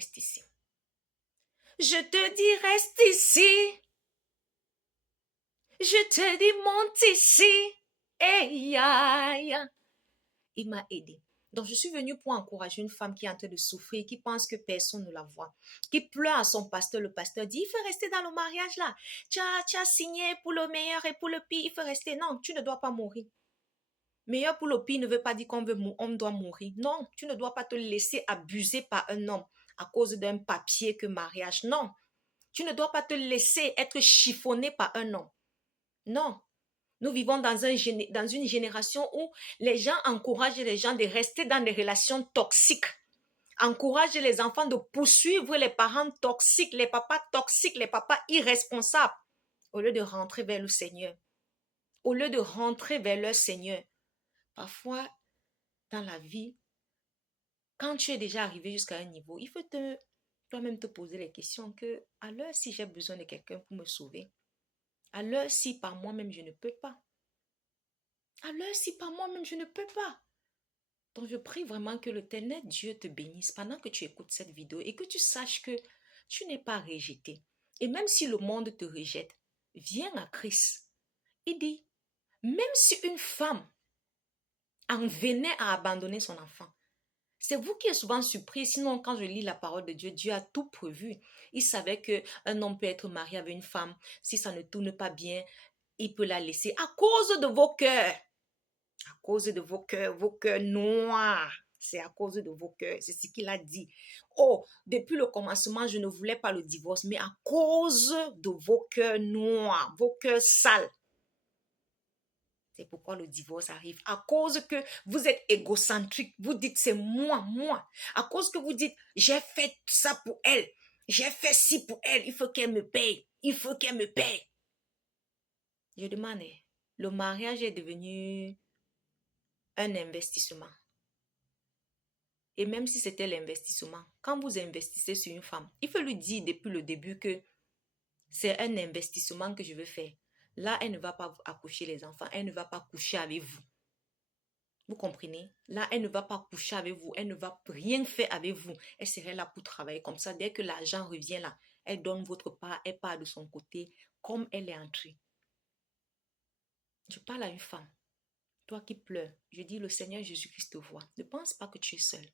reste ici. Je te dis, reste ici. Je te dis, monte ici. Hey, aïe. Il m'a aidé. Donc, je suis venue pour encourager une femme qui est en train de souffrir, qui pense que personne ne la voit, qui pleure à son pasteur. Le pasteur dit, il faut rester dans le mariage là. Tu as signé pour le meilleur et pour le pire, il faut rester. Non, tu ne dois pas mourir. Meilleur pour le pire ne veut pas dire qu'on doit mourir. Non, tu ne dois pas te laisser abuser par un homme à cause d'un papier que mariage. Non, tu ne dois pas te laisser être chiffonné par un homme. Non. Nous vivons dans une génération où les gens encouragent les gens de rester dans des relations toxiques. Encouragent les enfants de poursuivre les parents toxiques, les papas toxiques, les papas irresponsables, au lieu de rentrer vers le Seigneur. Au lieu de rentrer vers leur Seigneur. Parfois, dans la vie, quand tu es déjà arrivé jusqu'à un niveau, il faut toi-même te poser les questions que, à l'heure si j'ai besoin de quelqu'un pour me sauver, à l'heure si par moi-même je ne peux pas, à l'heure si par moi-même je ne peux pas. Donc je prie vraiment que l'Éternel Dieu te bénisse pendant que tu écoutes cette vidéo et que tu saches que tu n'es pas rejeté. Et même si le monde te rejette, viens à Christ. Il dit, même si une femme en venait à abandonner son enfant, c'est vous qui êtes souvent surpris. Sinon, quand je lis la parole de Dieu, Dieu a tout prévu. Il savait qu'un homme peut être marié avec une femme. Si ça ne tourne pas bien, il peut la laisser à cause de vos cœurs. À cause de vos cœurs noirs. C'est à cause de vos cœurs. C'est ce qu'il a dit. Oh, depuis le commencement, je ne voulais pas le divorce, mais à cause de vos cœurs noirs, vos cœurs sales. C'est pourquoi le divorce arrive. À cause que vous êtes égocentrique. Vous dites c'est moi, moi. À cause que vous dites j'ai fait ça pour elle. J'ai fait ci pour elle. Il faut qu'elle me paye. Il faut qu'elle me paye. Je demande, le mariage est devenu un investissement. Et même si c'était l'investissement, quand vous investissez sur une femme, il faut lui dire depuis le début que c'est un investissement que je veux faire. Là, elle ne va pas accoucher les enfants. Elle ne va pas coucher avec vous. Vous comprenez? Là, elle ne va pas coucher avec vous. Elle ne va rien faire avec vous. Elle serait là pour travailler comme ça. Dès que l'argent revient là, elle donne votre part. Elle part de son côté comme elle est entrée. Je parle à une femme. Toi qui pleures, je dis le Seigneur Jésus-Christ te voit. Ne pense pas que tu es seul.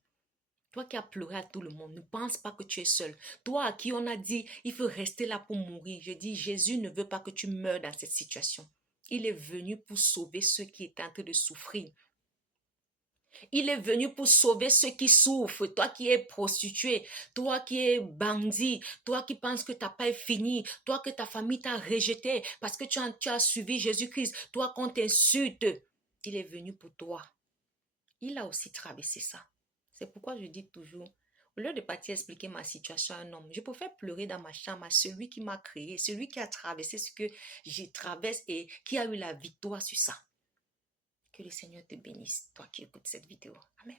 Toi qui as pleuré à tout le monde, ne pense pas que tu es seul. Toi à qui on a dit, il faut rester là pour mourir. Je dis, Jésus ne veut pas que tu meurs dans cette situation. Il est venu pour sauver ceux qui étaient en train de souffrir. Il est venu pour sauver ceux qui souffrent. Toi qui es prostituée, toi qui es bandit, toi qui penses que ta paix est finie, toi que ta famille t'a rejeté parce que tu as suivi Jésus-Christ, toi qu'on t'insulte. Il est venu pour toi. Il a aussi traversé ça. C'est pourquoi je dis toujours, au lieu de partir expliquer ma situation à un homme, je préfère pleurer dans ma chambre à celui qui m'a créé, celui qui a traversé ce que j'ai traversé et qui a eu la victoire sur ça. Que le Seigneur te bénisse, toi qui écoutes cette vidéo. Amen.